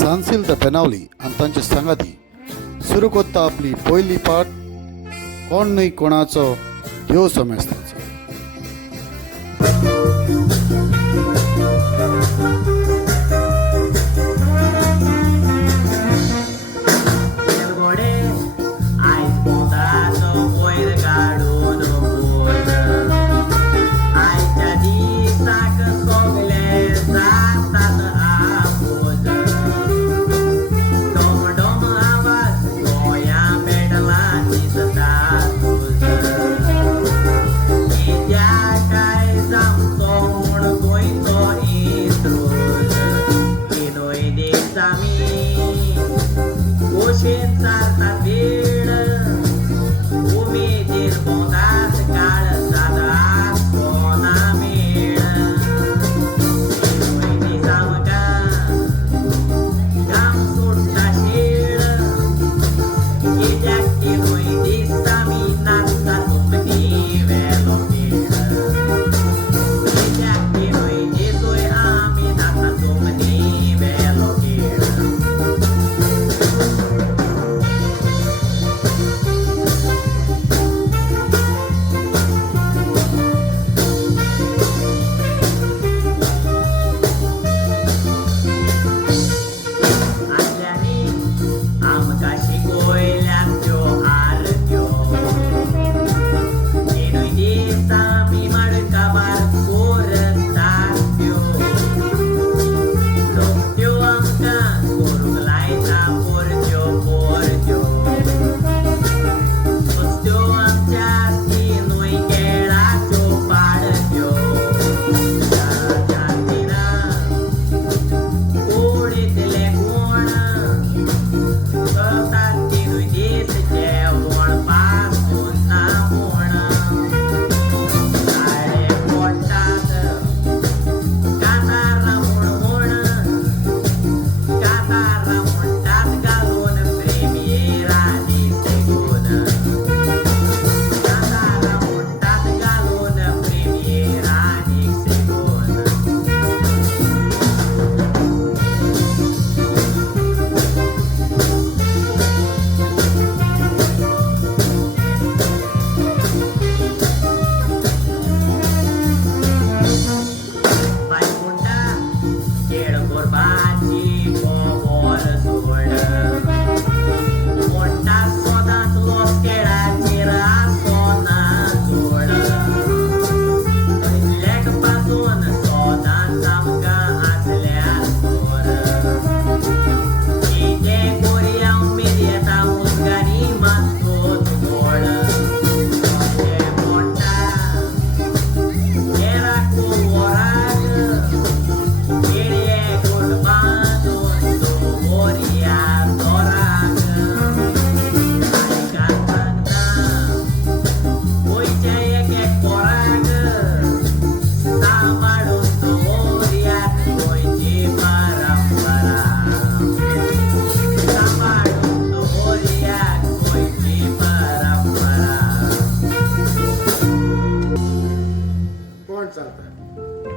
सांसिल the Benaulim आनी तांचे सांगाती सुरू कोत्ता आपली पयली पाट कोण न्हय कोणाचो देव सोमेस्ताचो.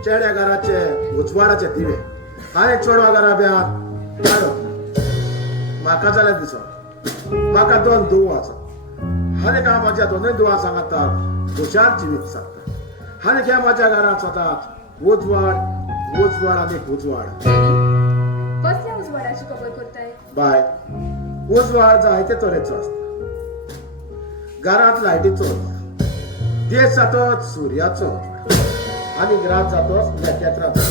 चेड्या घराचे उजवाडाचे दिवे हांवें चेडवा घरा ब्यात म्हाका जाल्यार दिसो म्हाका 2 दुवा आसा. हांवें काय म्हाज्या 2 दुवा सांगता खुशाल जिवीत सांगता. हांवें घ्या म्हाज्या घरांत स्वतात उजवाड उजवाड आनी उजवाड. कसल्या उजवाडाची खबर करताय बाय? उजवाड जायते तरेचो आसता. घरांत लायटीचो उजवाड, देश जातो सुर्याचो उजवाड आनी रात जातो नखेत्राचो.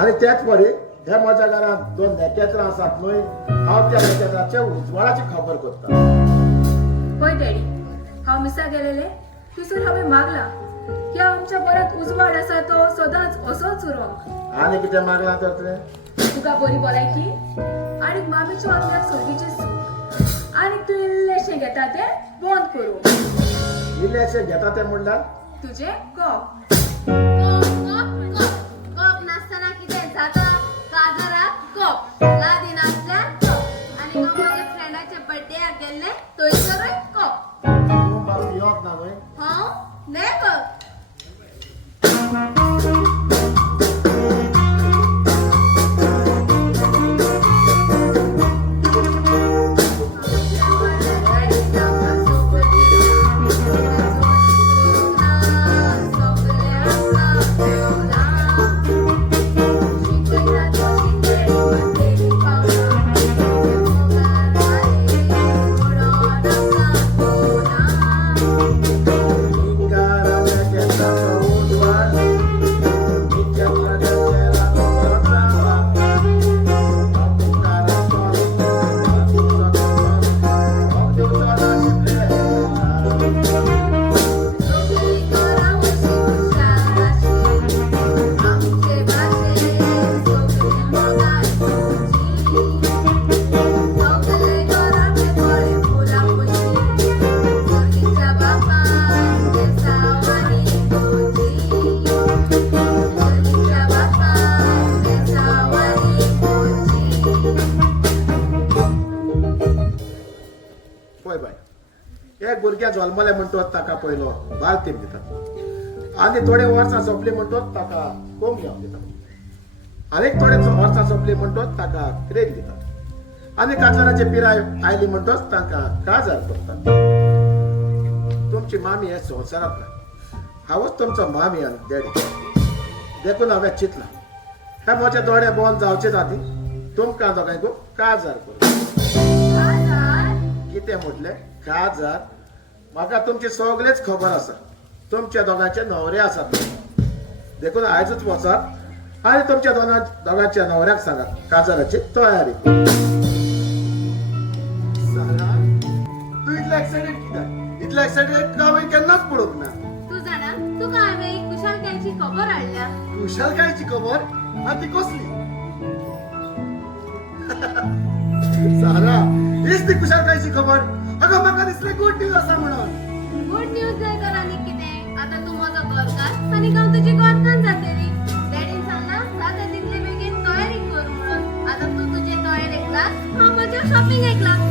आनी त्याच परी हे म्हज्या घरांत 2 नखेत्रां आसात न्हय. हांव त्या नखेत्राच्या उजवाडाची खबर करता. होय डॅडी, हांव मिसा गेलेले थंयसर हांवें मागला की आमच्या घरांत उजवाड आसा तो सदांच असोच उरोंक. आनी कितें मागलां तर ते? तुका बरी भलायकी आनी मामीच्या अंगार सोडीचें सूख आनी तूं इल्लेशें घेता तें बंद करूं. इल्लेशें घेता तें म्हणल्यार तुजें कॉप. कप नासतना कितें जाता? काजाराक कप, लादी नासल्यार कप आनी माझ्या फ्रेंडाचे बर्थडेक गेल्ले थंयसरूय कप. तूं बाबा येवप ना न्हय? हांव नेवर. एक भुरग्या जल्मले म्हणटोच ताका पयलो बालतीम दितात आनी थोडे वर्सां सोंपली म्हणटोच ताका कोंब घेवन दितात आनीक थोडे वर्सां सोंपली म्हणटोच ताका क्रेक दितात आनी काजराची पिराय आयली म्हणटोच ताका काजार करतात. तुमची मामी हे संवसारांत ना, हांवूच तुमचो मामी आनी डॅडी. देखून हांवें चिंतलां हे म्हजे दोळे बंद जावचे जाती तुमकां दोगांयकू काजार करूं. कितें म्हटलें? काजार? म्हाका तुमची सगळेच खबर आसा. तुमच्या दोगांचे न्हवरे आसात देखून आयजूच वचात आनी तुमच्या दोगांच्या न्हवऱ्याक सांगात काजाराची तयारी. तू इतलो एक्सायटेड कित्याक? इतलो एक्सायटेड हांवें केन्नाच पळोवंक ना. तू जाणा तुका हांवें एक कुशलकायेची खबर हाडल्या. कुशलकायेची खबर? आनी ती कसली? सारा हीच ती कुशलकायेची खबर? अगं म्हाका दिसलें गुड न्यूज आसा म्हणून. गुड न्यूज जाय तर आनी कितें? आता तू म्हजो घरकार आनी हांव तुजी घरकान जातली. डॅडीन सांगला जाता तितले बेगीन तयारी कर म्हणून. आता तू तुजे तयारेक लाग, हांव म्हज्या शॉपिंगेक लागता.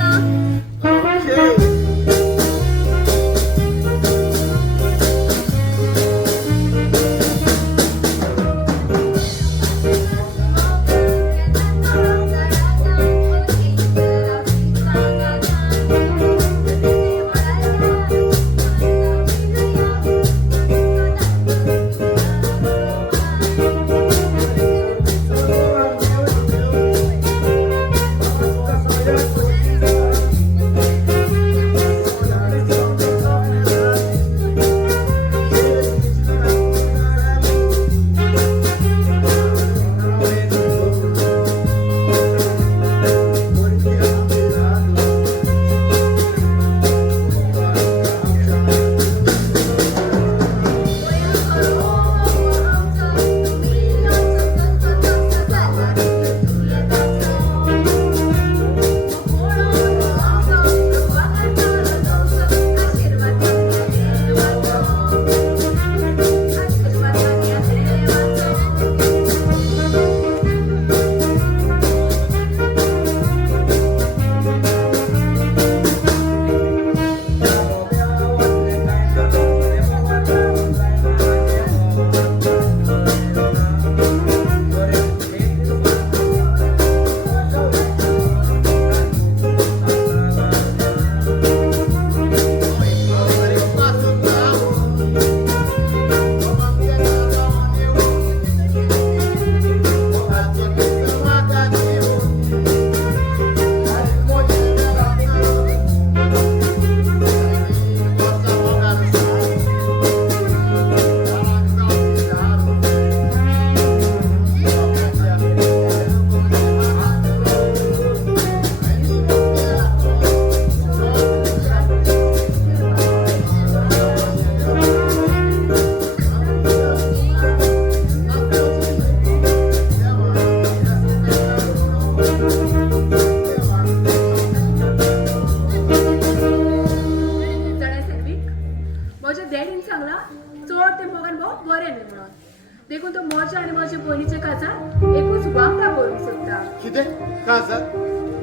देखून तो मोर्चा आणि माझ्या बहिणीचे काजार एकूच वांगडा करूंक सोदता. कितें काजार?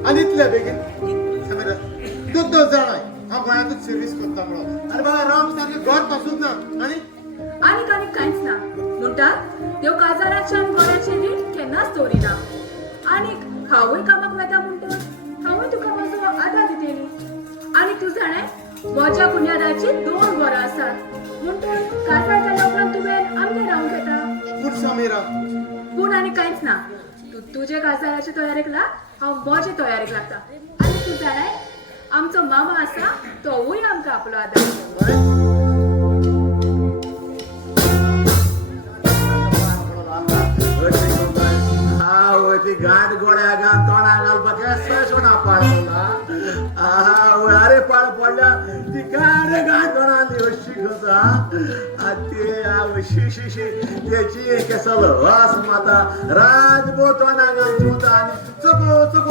आनी इतले बेगीन? समीरा, तूं तो जाणाय हांव गोंयांतूच सर्वीस करता म्हणून. आरे बाबा राम सारकें घर पासून ना. आनी आनीक कांयच ना म्हणटात देव काजाराचे आनी गोऱ्याचे रीत केन्नाच तोरिना. आनीक हांवूय कामाक वेता म्हणटून हांवूय तुका म्हजो आदार दितेली. आनी तूं जाणें म्हज्या बुन्यादाची 2 घरां आसात म्हणटून काजार जाल्या उपरांत तुवें आमगे रावंक येता. पूण समीरा, पूण आनी कांयच ना. तूं तुजे काजाराचे तयारेक लाग, हांव म्हजे तयारेक लागता. आनी तूं जाणाय आमचो मामा आसा तोवूय आमकां आपलो आदार दिता. ती गांठ गोळ्या घाल तोंडा घालपाक सोना पाडला. अरे पाड पडल्या ती काय गांठ तोंडाली अशी करता. ते शी त्याची केसलो वास माता राजभो तोंडा घालून वता आनी चुको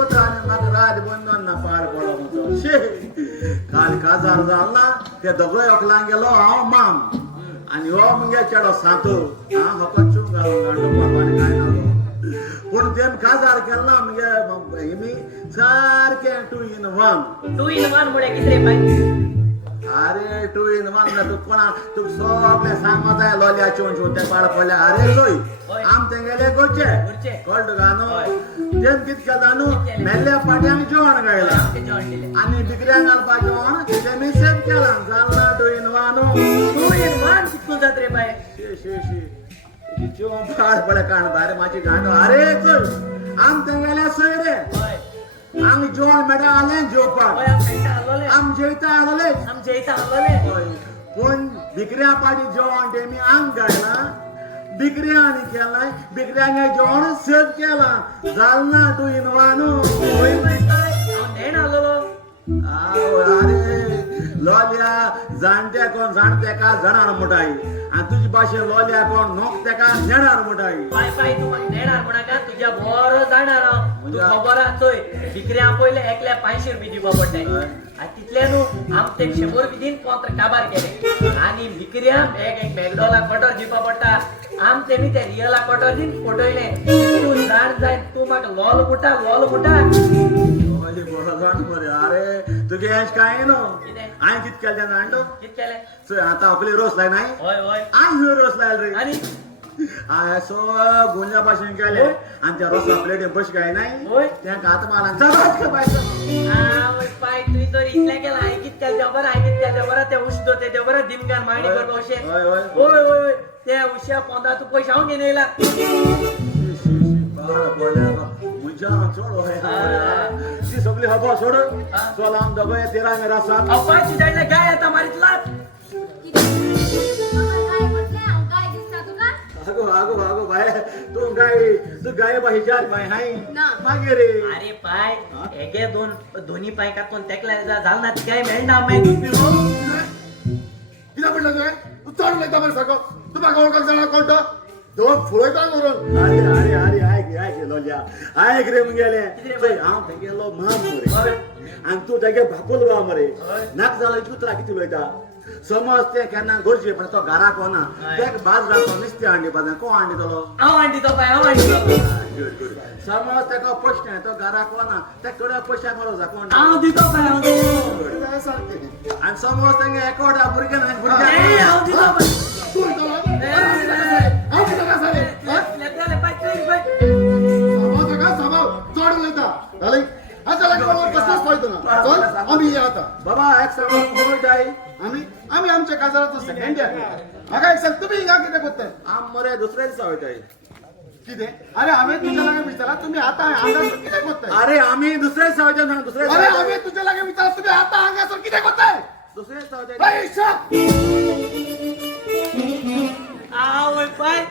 वता आनी म्हाका राजभो ना पाड पडलो म्हणतो. शे काल काजार जाल्ला ते दोगोय एकलांक गेलो हांव माम आनी हो मुगे चेडो सांतो. हा हको चूक घालून गांडो पापानी काय नालो पूण तेम काजार केला म्हणजे मी सारखे 2 in 1 2 in 1 मुळे किती रे बाय अरे 2 in 1 ना तू कोणा तू सगळे सांगत जाय लोल्या चोन ते पाड पडल्या अरे सोय होय. आम ते गेले गोचे गोचे. कळत गानो होय. तेम कितके जाणू मेल्ल्या पाट्यांक जेवण गायला ते जेवण दिले आणि बिगड्यांक घालपा जेवण ते मी सेम केला जालना 2 in 1 2 in 1 कितून जात रे बाय शी जेवण पाड पडल्या काण बारे माझी गांडो अरे चल आम ते गेले सोय रे होय आम जेवण मेळा आले जेवपाक होय आम खायता आलोले आम जेवता आले आम जेयता आलोले पण बिकऱ्या पाडी जेवण ते मी अंग गायला बिकऱ्यांनी केलाय बिकऱ्यांनी जेवण सेव केला जालना 2 in 1 होय बाय काय हांव नेण आलोलो अरे लोल्या जाणट्या कोण जाणते का जाणार मोठाई आणि तुझी भाषे लोल्या कोण नोक तेका नेणार मोठाई बाय बाय तू म्हाका नेणार म्हणा का तुझ्या बरो जाणार हांव. तू खबर आसोय डिग्र्या पयले एकल्या 500 रुपये दिवपा पडले आणि तितले न्हू आम ते 100 रुपये दिन कोंत्र काबार केले आणि विक्र्या एक मॅकडॉला कटर दिवपा पडटा आम तेमी ते रियला कटर दिन फोटोयले तू जाण जाय तू म्हाका लॉल मुटा अरे तुगे हेच काय नो कितें? हांवें कित केलें जाणटो कित केले सो आतां आपली रोस लाय नाही होय होय हांवें रोस लायल रे आणि सो गुंजा भाशेन केले आणि त्या रोसा प्लेटीन बस काय नाही होय. त्या हात मारला जबरदस्त खेळायचं आवय पाय तुई तर इतल्या केला हाय कित केल्या बरं हाय कित केल्या बरं ते उशतो ते बरं दिमगान मांडी होय. करतो अशे होय, होय. होय होय होय ते उशा पोंदा तू पयशे हांव घेऊन येयला ती सगळी हवा सोड चल आम दोघं 13 मेरा साथ अपाची जायला काय आता मारितलात काय म्हटले हांव काय दिसता तुका आगो बाय तू गाय बाई जाल बाय हाय ना. मागे रे अरे पाय एके दोन्ही पाय कापून तेकला झाल ना काय मेळना माय दूध पिलो किती पडलं तुझे तू चढ नाही मला सगळं तू मागा ओळखाक जाणार कोणतं दोन फुलयता करून अरे ऐक लोल्या ऐक रे मुंगेले हांव थंय गेलो माम रे आणि तू थंय भापूल बा मरे नाक जाला कुत्रा किती उलयता समज ते केन्ना गरजे पण तो घरा कोना तेक बाजरा तो नुस्तें हांडी बाजार कोण हांडी तलो हांव हांडी तो पाय हांव हांडी तो समज तेका पश्ट तो घरा कोना ते कडे पयशा करो जा कोण हांव दितो पाय हांव दितो आणि समज तेंगे एकोटा भुरग्यां ए भुरग्यां हांव दितो पाय लेपले पाय चल पाय बाबा एक सांग जाय आम्ही आमच्या काजाराचो सेकंड इयर म्हाका एक सांग तुम्ही हिंगा कितें कोत्ताय आम मरे दुसऱ्या दिसा वयताय कितें अरे हांवें तुझ्या लागे विचारला तुम्ही आता हांगासर कितें कोत्ताय अरे आम्ही दुसऱ्या दिसा वयताय ना दुसऱ्या अरे दिसा हांवें तुझ्या लागे विचारला तुम्ही आता हांगासर कितें कोत्ताय दुसऱ्या दिसा वयताय अरे शा आवय पाय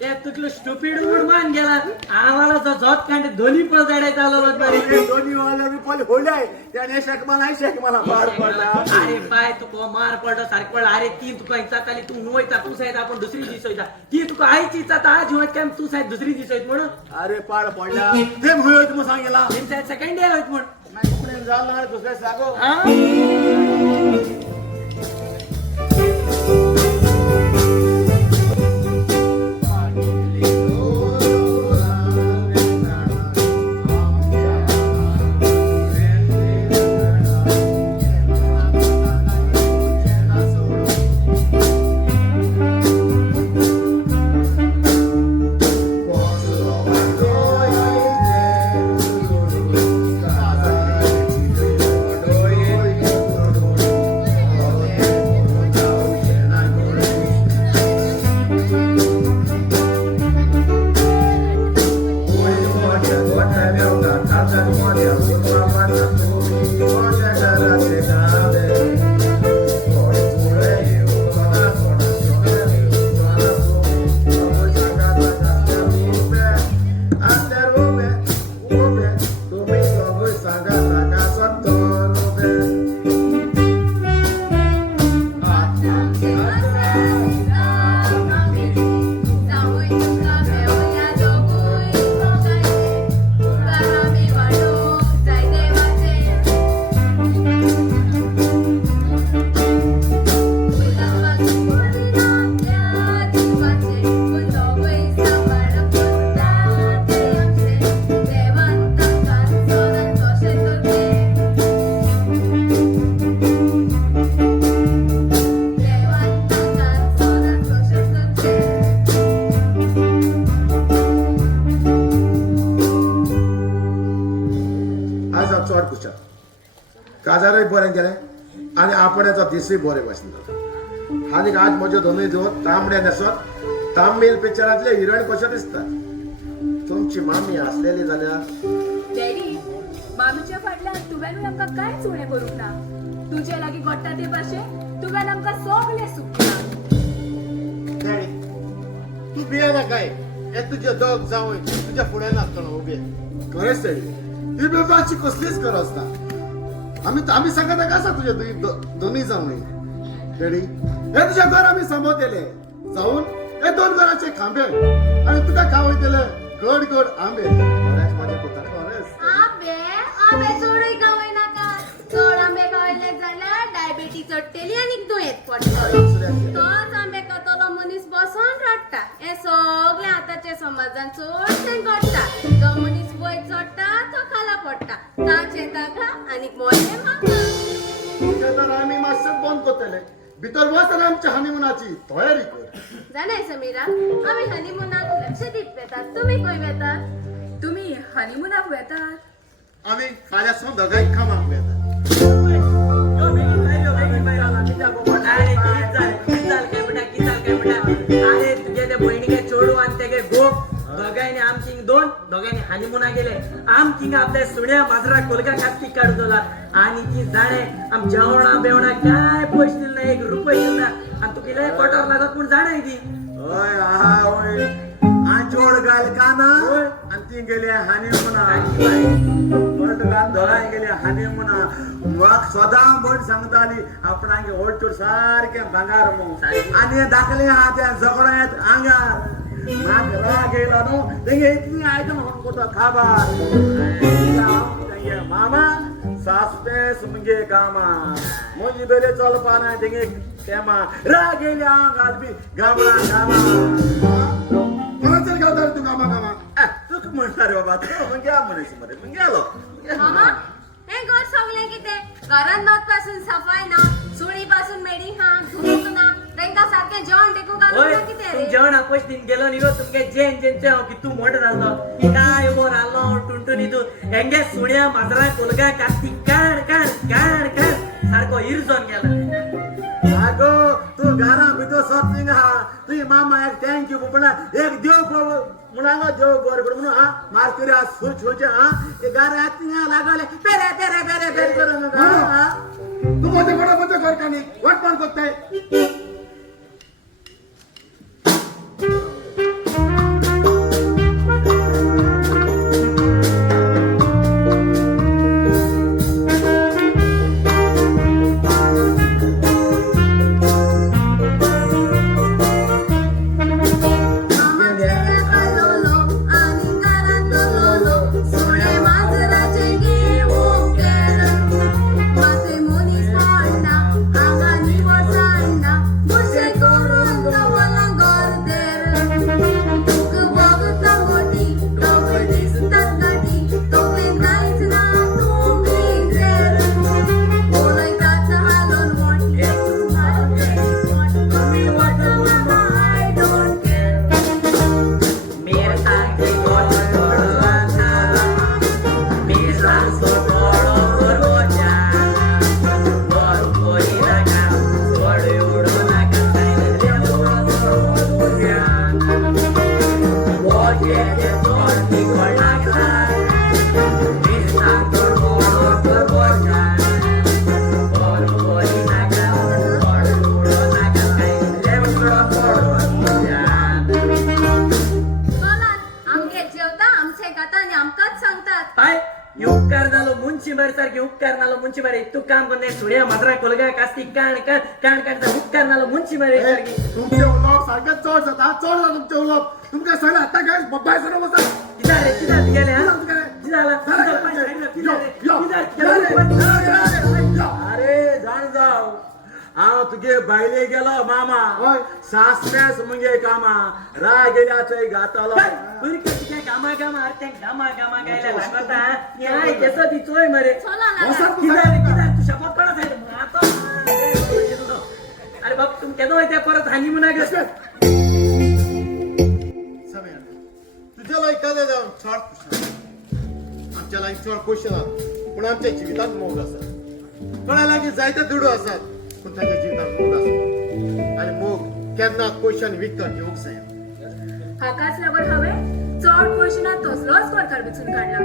ते तुकलो स्टुपिड उडमान गेला आम्हाला तो झोत कांडे दोन्ही पण जडायचा आलो बरी दोन्ही वाले मी पहिले होलाय त्याने शेक मला पार पडला अरे पाय तुका मार पडलो सारखं पडला अरे ती तुका इचाताली तू नुवयता तू सायद आपण दुसरी दिसोयता ती तुका आयची इचाता आज होत काय तू सायद दुसरी दिसोयत म्हणून अरे पाड पडला ते होय तुम्ही सांगेला तेंचा सेकंड इयर होत म्हण नाही पुढे झाला दुसऱ्या सागो जावई तुका मेवल्या दोगूय आतां चड कुशार काजारय बरें गेलें आनी आपणाचो दिसूय बरें भाशेन जालो आनीक आज म्हज्यो दोनूय दोन तांबडे न्हेसत तामिल पिक्चरांतले हिरोईन कशें दिसता तुमची मामी आसलेली जाल्यार डॅडी मामीच्या फाटल्यान तुवेंनूय आमकां कांयच उणें करूंक ना तुजे लागीं घडटा ते भाशेन तुवें आमकां सगळें सुकला डॅडी तूं भियेना काय हे तुजे दोग जावंय तुज्या फुडें नासतना उबे खरेंच तेडी ही बेबाची कसलीच गरज ना आमी सांगत आसा तुजे दोनूय जावंय तेडी हे तुजें घर आमी सांबाळटले जावन हे दोन घराचे खांबे आनी तुका खावयतले गोड गोड आंबे खरेंच माझे पुताक खरेंच आंबे आंबे चडूय खावय नाका चड आंबे खावयले जाल्यार डायबिटीज चडटली आनी दुयेंत पडटलो तोच आंबे खातलो मनीस बसून रडटा हे सगळे आतांच्या समाजान चडशें घडटा जो मनीस वयर चडटा तो खाला पडटा ताचे ताका आनी मोले म्हाका तुजे तर आमी मातशें बंद करतले भितर वच आनी आमच्या हनीमुनाची तयारी कर जाणाय समिरा आमी हनीमुनाक लक्षद्वीप वेतात तुमी खंय वेतात तुमी हनीमुनाक वेतात आमी फाल्यां सावन दोगांय कामाक वेतात अरे तुझे ते बहिणीगे चोडू आणि तेगे गोप दोघांनी आमची दोन दोघांनी हानिमुना गेले आमची आपल्या सुण्या माजरा कोलगा कापती काढू दिला आणि ती जाणे आम जेवणा बेवणा काय पैसे दिले ना 1 रुपये दिले ना आणि तू गेले कोटावर लागत म्हणून जाणे ती ओय आहा ओय आंचोड घाल काना आणि ती गेली हनीमुना बंड घाल दोगांय गेली हनीमुना म्हाक सदां बंड सांगताली आपणागे ओळचोड सारखे भांगार मग आणि दाखले हा त्या झगड्यात आंगार म्हाक राग येयला न्हू तेगे इतली आयदन होणकोता खाबार तेगे मामा सासपेस मुगे कामा म्हजी बेले चलपा ना तेगे तेमा राग येयले आंगार बी गामला गामा कोणाचेर गावता तू कामा कामा तुका म्हणटा रे बाबा तू मुगे म्हणीस मरे मुगेलो मामा हे घर सगळें कितें घरान नोत पासून सफाई ना सुणी पासून मेडी हा धुवूंक ना तांकां सारकें जेवण देखून घालूंक ना कितें रे जेवण आपस दिन गेलो न्ही गो तुमगे जेन जेन की तू मोठ जालो काय वो रालो टुनटुनी तू हेंगे सुण्या माजरा कोलगा काती काड काड काड काड सारको इरजोन गेला आगो तू घरा भितर सत्तिंग हा तुझी मामा एक थँक्यू पण एक देव मुलांगा देव बरोबर म्हणून हा मारकुरी आज सुर छोचे हा ते गारा तिंगा लागले पेरे पेरे पेरे पेरे करून तू मध्ये बडा मध्ये कर कानी वाट पण करते मुंची मारे तू काम करणे सुड्या मात्रा कोलगा कास्ती काण काण काण काण उपकार नालो मुंची मारे सारखी तुमचे उलोप सारखे चड जाता चड जाता तुमचे उलोप तुमका सांगला आता काय बाय सर बसा किदा गेले हा अरे जाण जाव हांव तुगे बायले गेलो मामा सासमेस मुगे कामा राय गेल्याचंय घातलो बरी कशी काय गामा गामा आरते गामा गामा गायला लागता याय केसो ती चोय मरे किदा तू शपथ पडा जाय अरे बाप तुम केदो होते परत हानी मुना गेस तुझ्या लायक काय जाऊन चड आमच्या लायक चड क्वेश्चन पूण आमच्या जिवितांत मोग आसा कोणा लागीं जायते दुडू आसात पूण तांच्या जिवितांत मोग आसा आनी मोग केन्नाच पयशांनी विकत घेवंक जायना हाकाच लागून हांवें चड पयशे ना तसलोच गोरकार वेचून काडला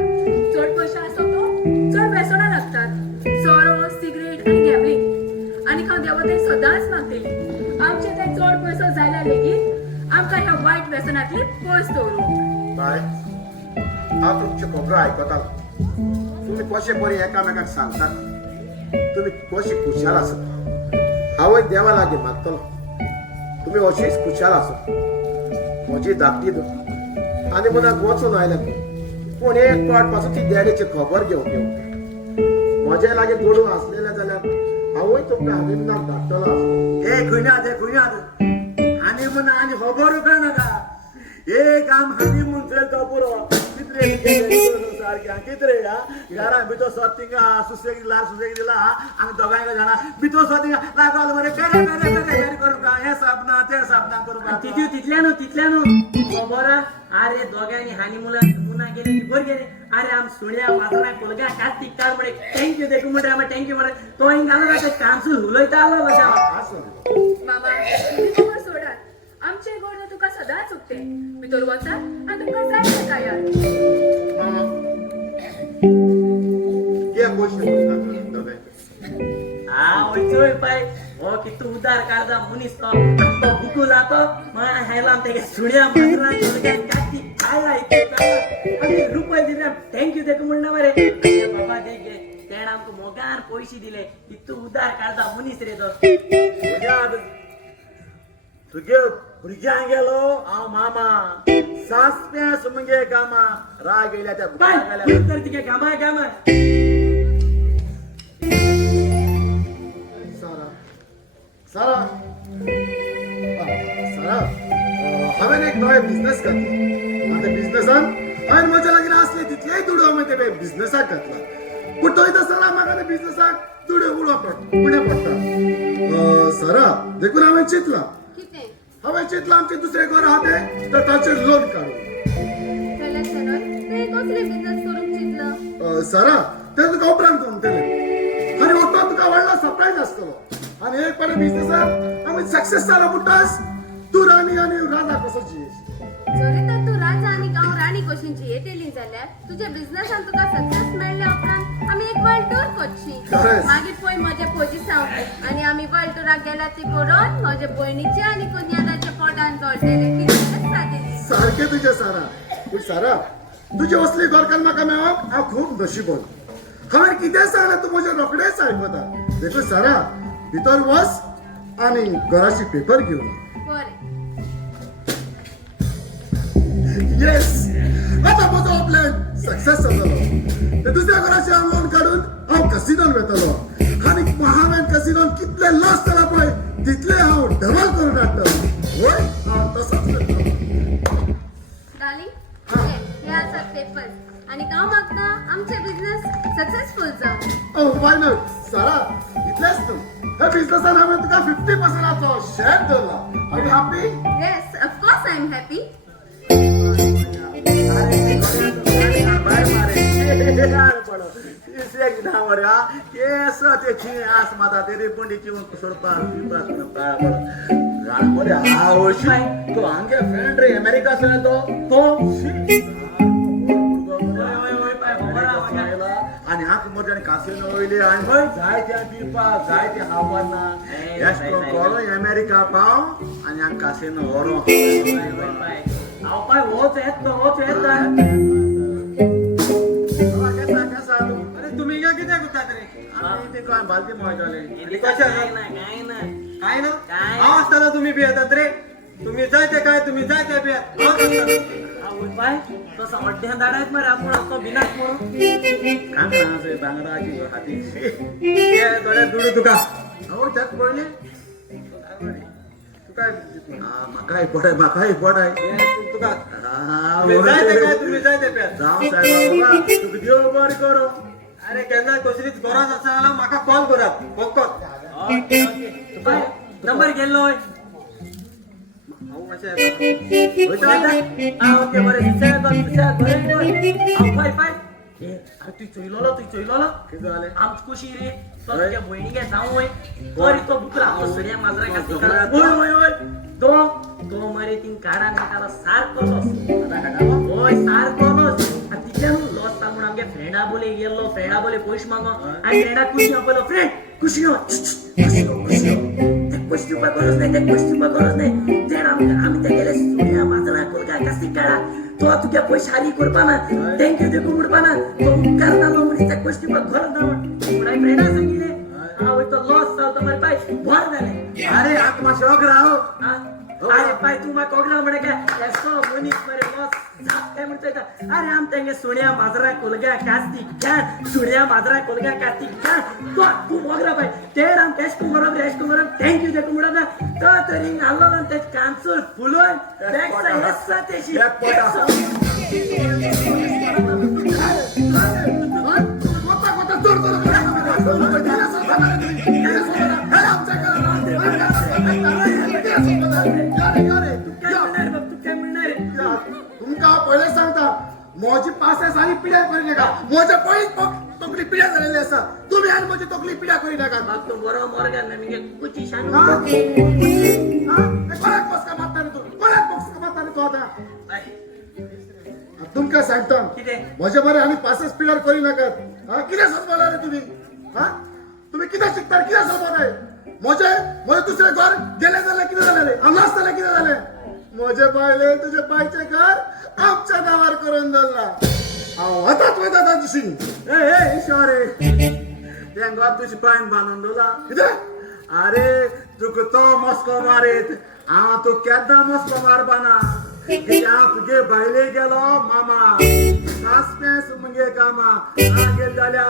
चड पयशे आसता तो चड व्यसनां लागतात सोरो सिगरेट आनी गॅमलिंग आनी हांव देवा सदांच मागतली आमचे ते चड पयसो जाल्यार लेगीत आमकां ह्या वायट व्यसनांतली पयस दवरूंक बाय हांव तुमचे खबरो आयकतालो तुमी कशे बरे एकामेकाक सांगतात तुमी कशी खुशाल आसात हांवूय देवा लागीं मागतलो तुमी अशीच खुशाल आसात म्हजी धाकटी आनी मनाक वचून आयले पूण एक पाट पासून ती डॅडीची खबर घेवंक येवंक म्हजे लागीं गोडू आसलेले जाल्यार हांवूय तुमकां हनीमुनाक धाडटलो आसलो ए खुन्याद हनीमून आनी खबर कळनाका एक आम हनीमून चलता पुरो कितरे सारखे कितरे घरा भितर सत्तिंगा सुसेग दिला सुसेग दिला आमी दोगांयका जाणा भितर सत्तिंगा लागल मरे पेरे पेरे पेरे पेरे करूंका हे साबना ते साबना करूंका तितल्यानो खबर अरे दोघांनी हानी मुना गेले ती बरी गेले अरे आम सुण्या वाजरा कोलगा कार्तिक काल म्हणे थँक्यू देखू म्हणे आम्हाला थँक्यू म्हणे तो हिंग घालून आता कांसूल हुलयता आलो बशा मामा तुम्ही खबर सोडात आमचे गोड तुका सदांच चुकते भितर वचात आनी तुमकां जाय तें खायात मामा कित्याक पयशे मागतात दोगांयचे वयचोय पाय हो कितू उदार काढदा मुनीस तो बुकू जातो मग ह्याला ते सुण्या वाजरा कोलगा कार्तिक खायला इथे आम्ही रुपये दिले थँक्यू देखू म्हणणं मरे बाबा दे गे तेण आमकां मोगान पयशे दिले कितू उदार काढदा मुनीस रे तो तुगे भुरग्यांक गेलो हांव मामा सासप्या सुमगे कामा राग येयल्या त्या बाय भुरग्यांक तर तिके गामा गामा सारा हांवें एक नवे बिझनेस घातलो आनी त्या बिझनेसान हांवें म्हज्या लागीं आसले तितलेय दुडू हांवें ते बिझनेसाक घातला पूण थंय सरा म्हाका त्या बिझनेसाक दुडू उणे पडटा सरा देखून हांवें चिंतलां कितें हांवें चिंतलां आमचे दुसरे घर आहा ते तर ताचेर लोन काडून जाल्यार सरोय ते कसले बिझनेस करूंक चिंतलो सरा ते तुका उपरांत सांगतलें आनी हो तुका व्हडलो सरप्रायज आसतलो आनी एक पाटी बिझनेसाक आमी सक्सेस जाला म्हणटास तूं राणी आनी राजा कसो जियेस जरी तर तू राजा आणि गांव राणी कशी जियेतेली जाल्यार तुझ्या बिझनेसान तुका सक्सेस मेळ्ळ्या उपरांत आमी एक वर्ल्ड टूर करची खरेंच. मागीर पळय म्हजे पयजी सांग आनी आमी वर्ल्ड टुराक गेल्यार ती करून म्हजे भयणीचे आनी कुन्यादाचे पोटान जोडलेले कितें सादेली सारकें तुजें सारा पूण सारा तुजे असली गोरकान म्हाका मेळप हांव खूब नशिबवान हांवें कितें सांगलें तूं म्हजें रोखडेंच आयकता देखून सारा भितर वच आनी घराची पेपर घेवन बरें येस आतां म्हजो प्लॅन सक्सेस जातलो ते दुसऱ्या घराचे हांव लोन काडून हांव कसिनोन वेतलो आनी हांवें कसिनोन कितले लॉस जाला पळय तितले हांव डबल करून हाडटलो वय हांव तसोच करतलो डार्लिंग हे आसात पेपर्स आनी हांव मागता आमचे बिझनेस सक्सेसफुल जावं Oh, why not? सारा इतलेंच न्हू ह्या बिझनेसान हांवें तुका 50%ाचो शेअर दवरला are you happy yes of course I am happy तो आमगे फ्रेंड रे अमेरिका तो आणि हाक मोठ्याने कासिनो वयले आणि हय जायते पिवपाक जायते खावपाना एश करून अमेरिका पाव आणि हांग कासिनो व्हरो हांव पाय होच येत अरे तुम्ही या किती करतात रे आम्ही ते काय बालती मोयताले काय ना काय ना काय? हांव आसतना तुम्ही भियेतात रे तुम्ही जायते काय तुम्ही जायते भियात हांव करता. पाय तसं अड्ड्यान दाडायत मरे आपण असतो बिनाक म्हणून कांगणाचे बांगडाची हाती ते थोडे दुडू तुका अहो त्यात पडले तुका म्हाकाय पडाय तुका हा, तुम्ही जायते काय तुम्ही जायते भियात जाऊ साहेब बाबा तुका देव बरें करो अरे केन्ना कसलीच गरज आसा जाल्यार म्हाका कॉल करात फकत ओके पाय नंबर गेल्लो हांव मातशें ओके बरें सुशेगाद बरें पाय पाय तू चोयलो किती झाले आमच कुशी रे तो तुझ्या बहिणीगे जाऊ होय तरी तो बुकला सड्या माजरा काती होय तो मरे तीन काढा नाकाला सारको होय सारको आणि तिच्यानं लॉस म्हणून आमगे फ्रेंडा बोले गेलो फ्रेंडा बोले पैसे मागो आणि फ्रेंडा खुशी आपलो फ्रेंड खुशी हो ते खुशी गरज नाही जे आम्ही ते गेले सोन्या माजरा कोलगा कास्ती काढा तो तुझ्या पैसे हारी करपाना थँक्यू देखो मुडपाना तो करना लो म्हणजे त्या गोष्टी पर घर ना मुडाई फ्रेंडा सांगितले हा होय तो लॉस चाल तुम्हारे पाय भर झाले अरे आत्मा शौक राहो अरे पाय तू मा कोगला म्हणे काय एसो मोनी मरे लॉस काय म्हणतोय का अरे आम तेंगे सोन्या माजरा कोलगा कास्ती काय सोन्या माजरा कोलगा कास्ती काय तो तू मोगरा पाय ते राम टेस्ट बरोबर थँक्यू देखो मुडा तो तरी आलो ना ते कॅन्सर फुलोन टॅक्स हेसा तेशी तुमका पहिले सांगता माझी पासेस आणि पिढ्या करी नका माझ्या पळीत तोकली पिढ्या झालेली असा तुम्ही आणि माझी तोकली पिढ्या करी नका तो बरोबर मोरगा ना मी कुची शान कोणाक बसका मारता तू आता तुमका सांगता माझ्या बरे आम्ही पासेस पिढ्या करी नका किती सोबत रे तुम्ही तुम्ही किती शिकता किती सोबत आहे माझे दुसरे घर गेले झाले किती झाले आम्हाला झाले किती झाले माझे पाहिले तुझे पायचे घर आमच्या नावावर करून धरला हातात दिसून ईश्वरे तेंगा तुझी पायन बांधून दोला अरे तुक तो मस्को मारीत हांव तू केन्ना मस्को मारपाना तुगे भायले गेलो मामा सासपेस मुगे कामा गेल जाल्या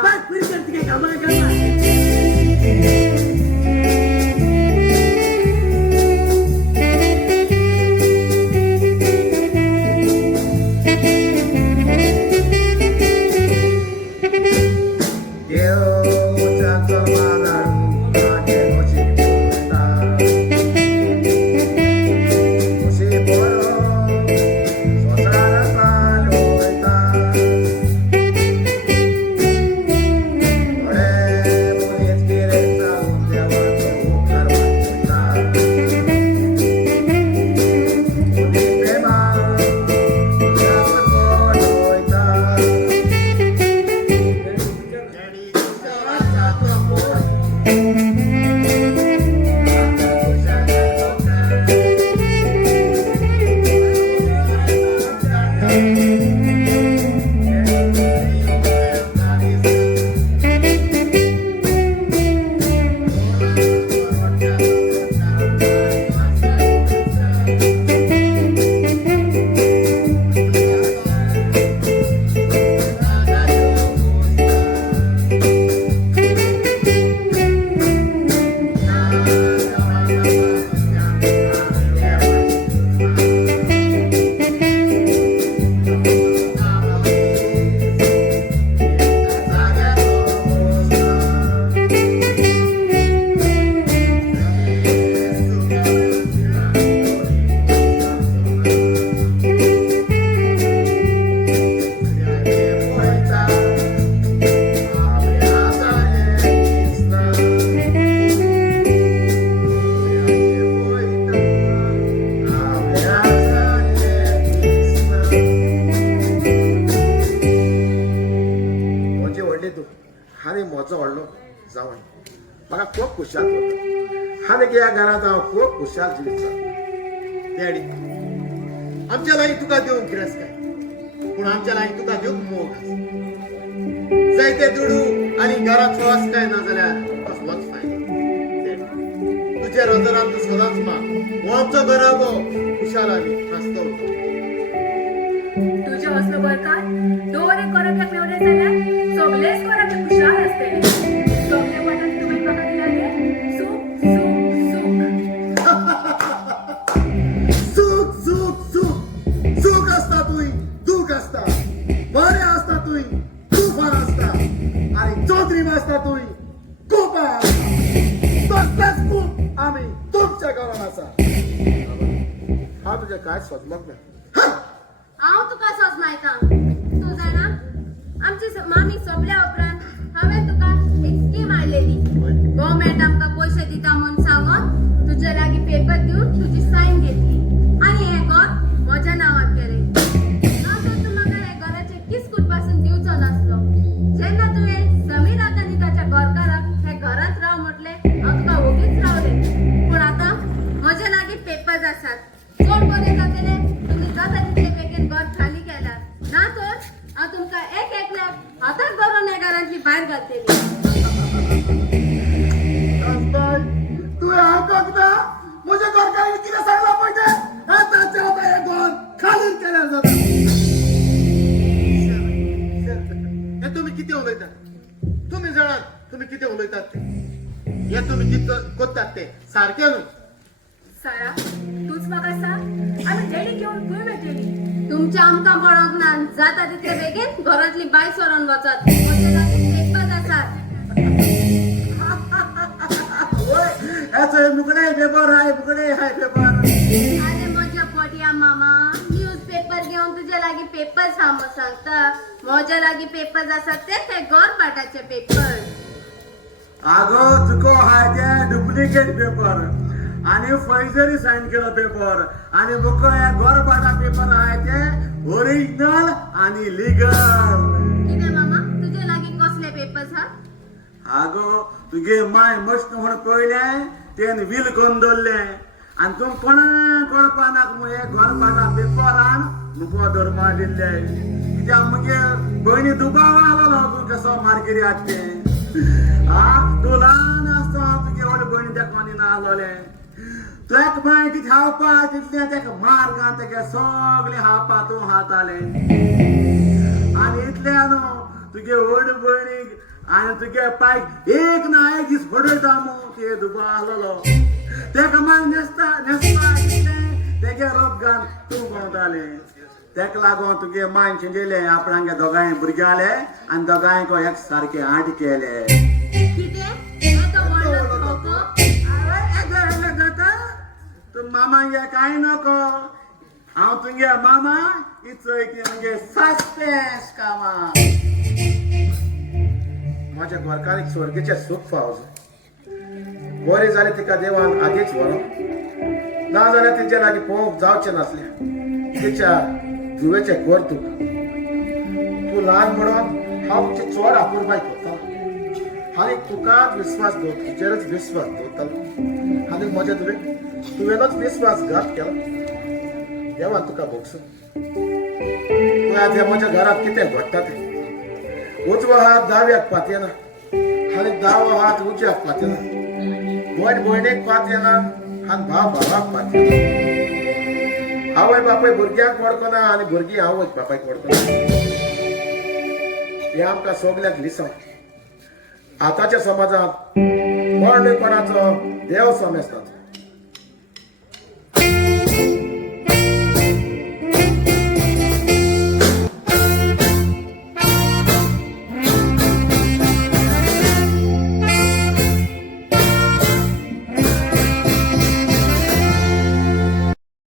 मला खूप खुशाल होतं हा देखील या घरात खूप खुशाल जीवित डॅडी आमच्या लाई तुका देऊ किरस काय पण आमच्या लाई तुका देऊ मोग जायते दुडू आणि घरात वास काय ना जाल्यार कसलोच फायदो तुझ्या रजनांत सदांच मा हो आमचो घराबो खुशाल आनी हासतो उरतो तुझे असलं बरकार दोरे करत मेवले जाल्यार सगळेच करत खुशाल असतले सगळे वाटत तुम्ही बघा दिले सुख सुख सुख सुख सुख सुख सुख असता तुई दुख असता बरे असता तुई तुफान असता आणि चौधरी असता तुई कोपा तसलेच खूप आम्ही तुमच्या गावात असा हा तुझ्या काय स्वप्नक नाही हांव तुका सोच नायका तू जाणा आमची मामी सोपल्या उपरांत हांवें तुका एक स्कीम हाडलेली. गव्हर्मेंट आमकां पयशे दिता म्हूण सांगून तुजे लागीं पेपर दिवन तुजी सायन घेतली आनी हें घर म्हज्या नांवार केलें. नाजाल्यार तूं म्हाका हे घराचे किस्कूट पासून दिवचो नासलो. जेन्ना तुवें समीराक आनी ताच्या घरकाराक हे घरांत राव म्हटलें हांव तुका ओगीच रावलें. पूण आतां म्हजे लागीं पेपर्स आसात. चड बरें जातलें तुमी जाता तितले बेगीन घर खाली केल्यार. ना तर हांव तुमकां एक एकल्याक हाताक धरून ह्या घरांतली भायर घालतली. तू हांव ना म्हज्या गोरकारान कितें सांगला पळय तें आतांच्या आतां हें घर खाली केल्यार जाता. हे तुम्ही किती उलयतात? तुम्ही जाणात तुम्ही किती उलयतात ते. हे तुम्ही कितें कोत्तात ते सारकें न्हू. सारा तूच म्हाका सांग आमी डॅडी घेवन खंय वयतली? तुमच्या आमकां पळोवंक ना. जाता तितले बेगीन घरांतली बाय सोरोन वचत. म्हजे लागीं पेपर्स आसात. याचं मुकडे पेपर हाय मुकडे हाय पेपर. अरे म्हज्या पोटया मामा न्यूज पेपर घेवन तुजे लागीं पेपर्स हांव सांगता. म्हज्या लागीं पेपर्स आसात ते गोरपाटाचे पेपर. आगो तुको हाय ते डुप्लिकेट पेपर आणि फैजरी साइन केलो पेपर आणि मुको हे गोरपाटा पेपर हाय ते ओरिजिनल आणि लिगल. कितें मामा तुजे लागीं कसले पेपर्स हा? आगो तुगे माय मस्त म्हण पळयलें तेन वील करून दवरलें आनी तूं कोणा कळपा नाका मुगे गोरपाटा पेपरान मुको धर्मा दिल्ले. कित्याक मुगे भयणी दुबाव आलोलो तूं कसो मार्केरी हाडटे. तूं ल्हान आसतना तुगे व्हड भयणी तेका ना आलोलें. तेक माय कितें हावपा तितलें तेका मार्गान तेगे सगलें हावपा तूं हातालें. आनी इतलें न्हू तुगे व्हड भयणीक आनी तुगे पायक एक ना एक दीस बडयता मू ते दुबा आलोलो. तेका माय न्हेसपा दिसलें तेगे रोपगान तूं भोंवतालें. तेका लागून तुगे माय चिंजयलें आपणागे दोगांय भुरगे जाले आनी दोगांयको एक सारके आट केले. कितें हें तो व्हडलो खोको? तूं मामा हे कांय नको. हांव तुगे मामा इचय म्हणजे सस्पेन्स कामा. माझ्या गोरकारीक स्वर्गीचे सुख फावज. बरें जालें तिका देवान आदींच व्हरो. ना जाल्यार तिचे लागीं पळोवंक जावचें नासलें तिच्या जुवेचे कौतुक. तूं ल्हान म्हणून हांव तुजी चड आपुरबाय करतालो आनी तुकाच विस्वास तुजेरच विस्वास दवरतालो आनी म्हज्या तुवेंच विस्वासघात केलो. देवान तुका भोगसूं. तूं आतां म्हज्या घरांत कितें घडटा तें. उजवो हात दाव्याक पातयेना आनी दावो हात उजव्याक पातयना. भयण भयणीक पातयना आनी भाव भावाक पातयना. आवय बापूय भुरग्यांक वळखना आनी भुरगीं आवय बापायक वळखना. हें आमकां सगल्यांक लिसों. आतांच्या समाजांत कोण कोणाचो देव समजता.